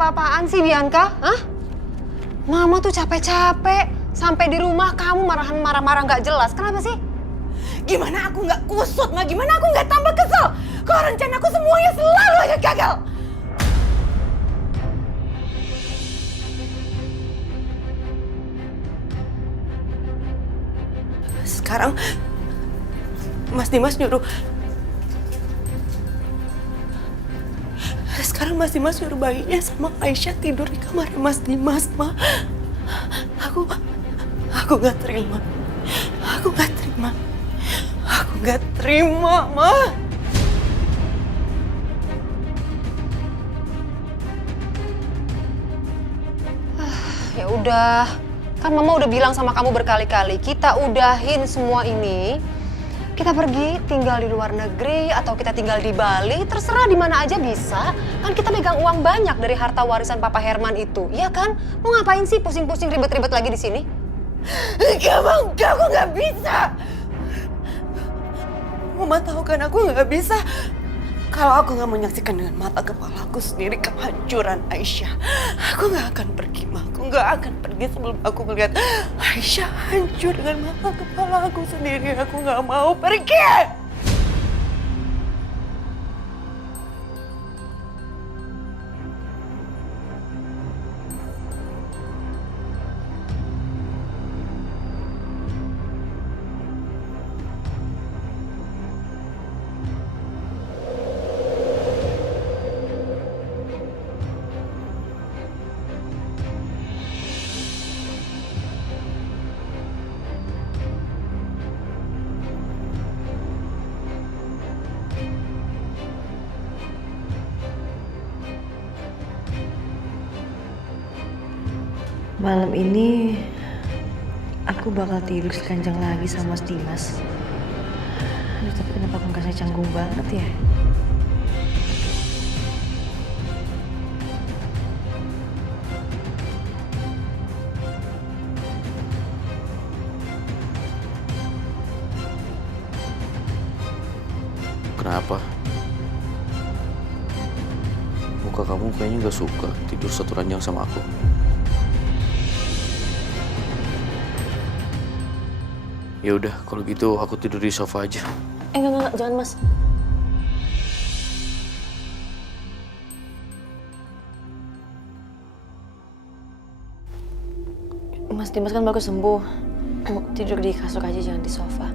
apa-apaan sih, Bianca? Hah? Mama tuh capek-capek. Sampai di rumah kamu marah-marah nggak jelas. Kenapa sih? Gimana aku nggak kusut, Ma? Gimana aku nggak tambah kesel? Kalau rencanaku semuanya selalu aja gagal. Sekarang Mas Dimas nyuruh. Sekarang Mas Dimas nyuruh bayinya sama Aisyah tidur di kamar Mas Dimas, Ma. Aku nggak terima. Aku nggak terima. Aku nggak terima, Ma. Ya udah, kan Mama udah bilang sama kamu berkali-kali, kita udahin semua ini. Kita pergi tinggal di luar negeri atau kita tinggal di Bali, terserah di mana aja bisa. Kan kita megang uang banyak dari harta warisan Papa Herman itu, iya kan? Mau ngapain sih pusing-pusing ribet-ribet lagi di sini? Enggak, Ma, enggak, aku nggak bisa. Mama tahu kan aku nggak bisa. Kalau aku nggak menyaksikan dengan mata kepala aku sendiri kehancuran Aisyah, aku nggak akan pergi, Ma. Aku nggak akan pergi sebelum aku melihat Aisyah hancur dengan mata kepala aku sendiri. Aku nggak mau pergi. Malam ini aku bakal tidur sekanjang lagi sama Mas Dimas. Aduh, tapi kenapa pangkasnya canggung banget ya? Kenapa? Muka kamu kayaknya gak suka tidur satu ranjang sama aku. Ya udah, kalau gitu aku tidur di sofa aja. Enggak, jangan Mas. Mas Dimas kan baru sembuh. Mau tidur di kasur aja, jangan di sofa.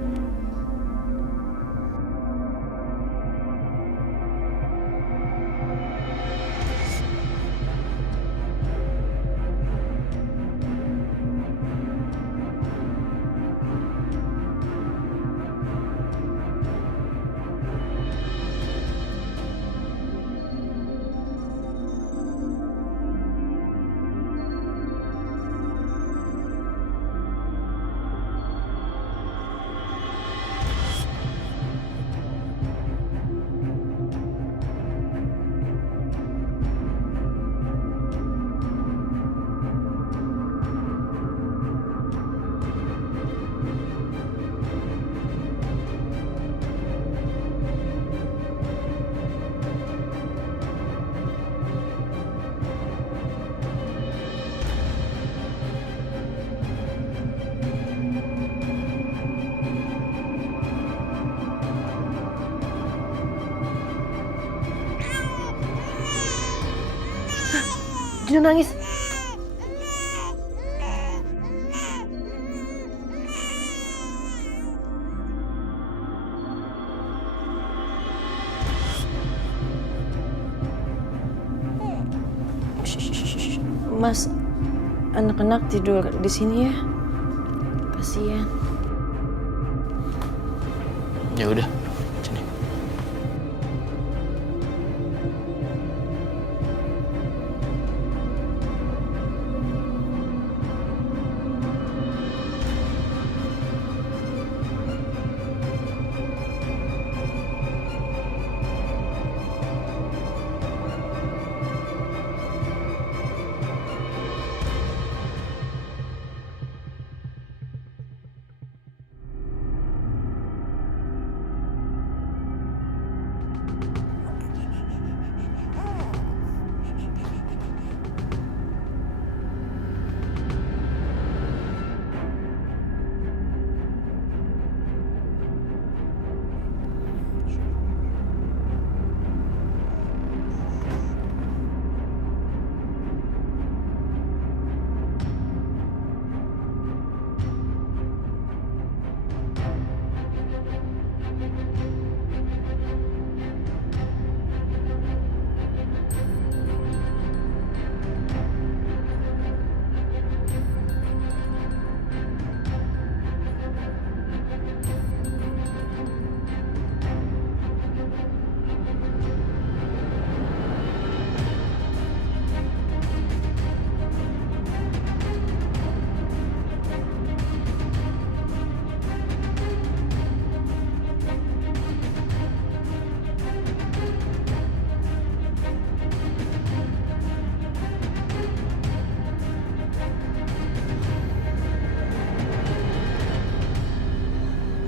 Dino nangis. Mas, anak-anak tidur di sini ya. Kasihan. Ya udah, sini.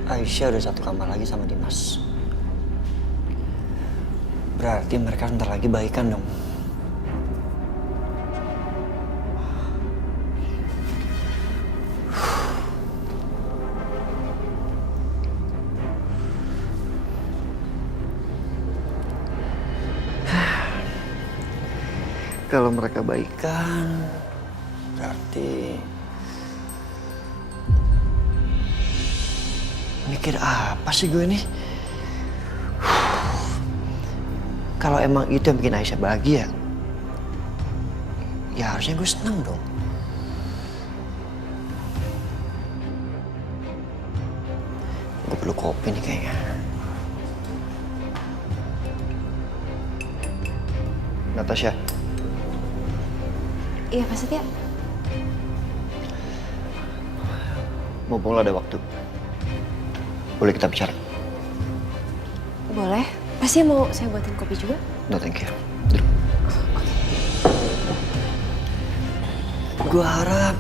Aisyah udah satu kamar lagi sama Dimas. Berarti mereka bentar lagi baikan dong. Kalau mereka baikan, berarti mikir apa sih gue nih? Kalau emang itu yang bikin Aisyah bahagia, ya harusnya gue seneng dong. Gue perlu kopi nih kayaknya. Natasha. Iya, Pak Setia. Mumpung lo ada waktu, boleh kita bicara? Boleh. Pasti mau saya buatin kopi juga? No, thank you. Duduk. Gue harap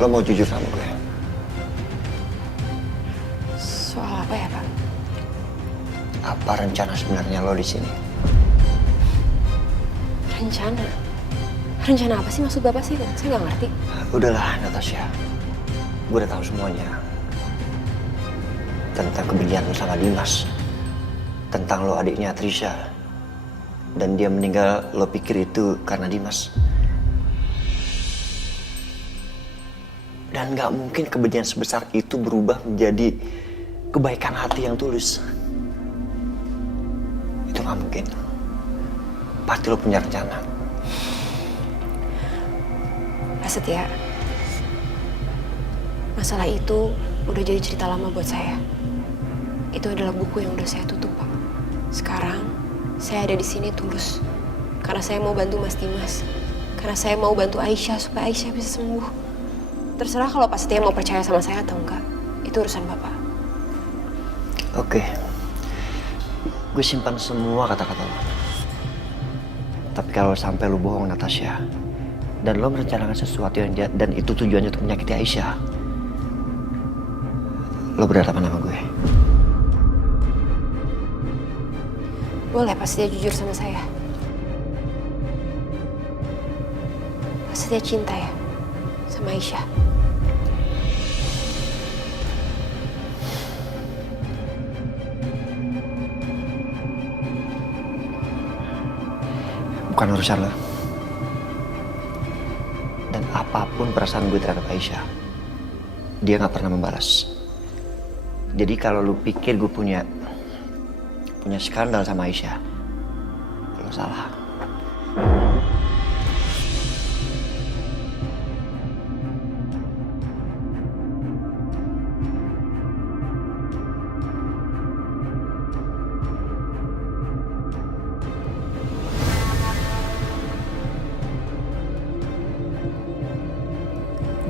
lo mau jujur sama gue. Soal apa ya, Pak? Apa rencana sebenarnya lo di sini? Rencana? Rencana apa sih maksud Bapak sih? Saya nggak ngerti. Udahlah, Natasha. Gue udah tahu semuanya. Tentang kebencian lo sama Dimas. Tentang lo adiknya Trisha. Dan dia meninggal, lo pikir itu karena Dimas. Dan gak mungkin kebencian sebesar itu berubah menjadi kebaikan hati yang tulus. Itu gak mungkin. Pasti lo punya rencana. Pak Setia, masalah itu udah jadi cerita lama buat saya. Itu adalah buku yang udah saya tutup, Pak. Sekarang saya ada di sini tulus karena saya mau bantu Mas Dimas, karena saya mau bantu Aisyah supaya Aisyah bisa sembuh. Terserah kalau Pak Setia mau percaya sama saya atau enggak, itu urusan Bapak. Oke. Gue simpan semua kata-kata lo. Tapi kalau sampai lo bohong, Natasha, dan lo merencanakan sesuatu yang dan itu tujuannya untuk menyakiti Aisyah, lo berhadapan sama gue. Boleh Pak Setia jujur sama saya? Pak Setia cinta ya sama Aisyah? Bukan urusan lo. Dan apapun perasaan gue terhadap Aisyah, dia gak pernah membalas. Jadi kalau lu pikir gue punya skandal sama Aisyah, lo salah.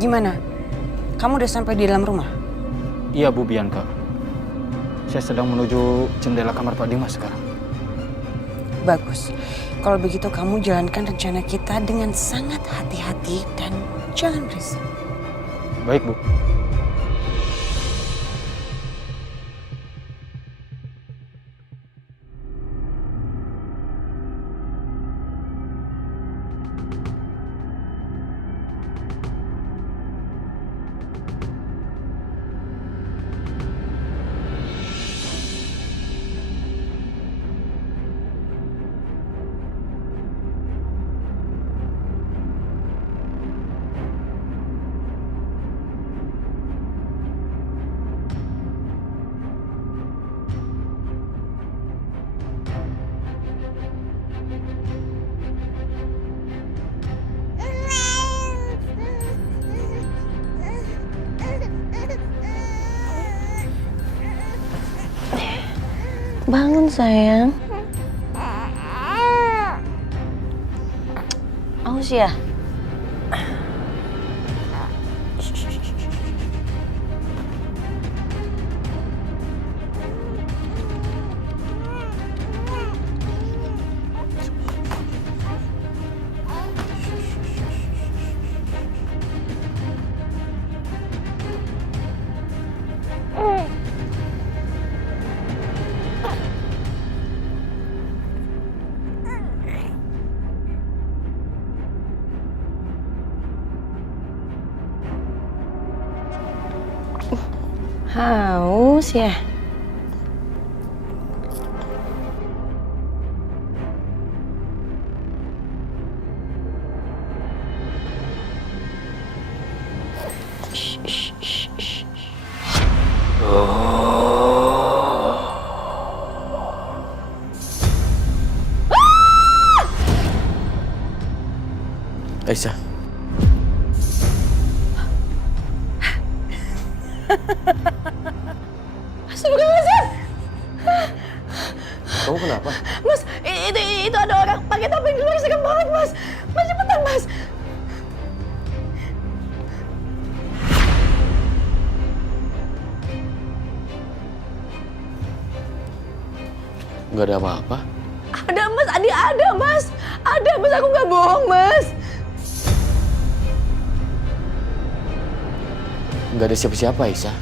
Gimana? Kamu udah sampai di dalam rumah? Iya, Bu Bianca. Saya sedang menuju jendela kamar Pak Dimas sekarang. Bagus. Kalau begitu kamu jalankan rencana kita dengan sangat hati-hati dan jangan berisik. Baik, Bu. Bangun sayang. Aus ya? Haus ya? Aisyah. Astagfirullahaladzim! Kamu kenapa? Mas, itu ada orang pakai topeng di luar, serem banget, Mas. Mas, cepetan, Mas. Nggak ada apa-apa. Ada, Mas. Ada, Mas. Ada, Mas. Aku nggak bohong, Mas. Nggak ada siapa-siapa, Aisyah.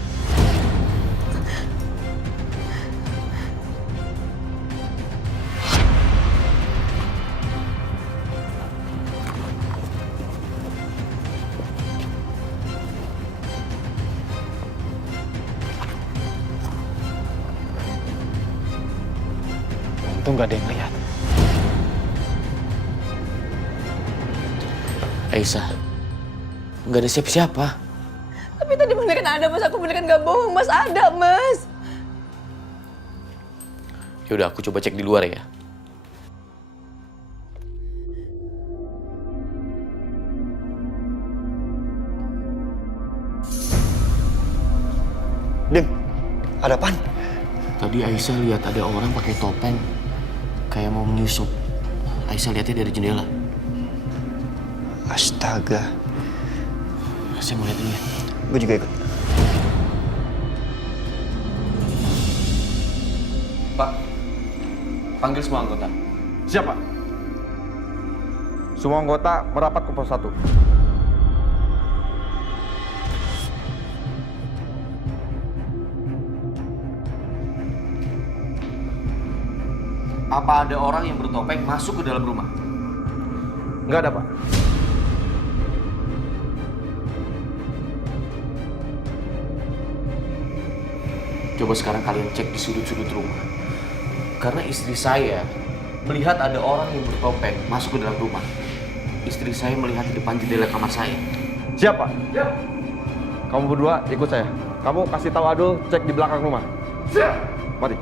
Untung nggak ada yang lihat. Aisyah, nggak ada siapa-siapa. Tapi tadi beneran ada, Mas. Aku beneran nggak bohong, Mas. Ada, Mas. Yaudah, aku coba cek di luar ya. Dim, ada apaan? Tadi Aisyah lihat ada orang pakai topeng, kayak mau menyusup. Aisyah lihatnya dari jendela. Astaga, Saya mau lihat ini ya. gue juga ikut. Pak, panggil semua anggota. Siapa? Semua anggota merapat ke pos 1. Apa ada orang yang bertopeng masuk ke dalam rumah? Nggak ada, Pak. Coba sekarang kalian cek di sudut-sudut rumah. Karena istri saya melihat ada orang yang bertopeng masuk ke dalam rumah. Istri saya melihat di depan jendela kamar saya. Siapa? Siap. Kamu berdua ikut saya. Kamu kasih tahu Adul cek di belakang rumah. Siap. Mari.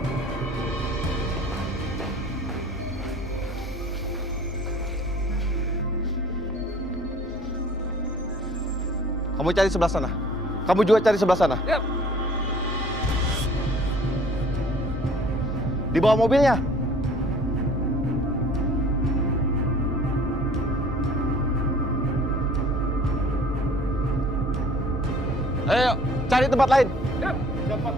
Kamu cari sebelah sana. Kamu juga cari sebelah sana. Siap. Di bawah mobilnya. Ayo, cari tempat lain. Siap. Siap, Pak.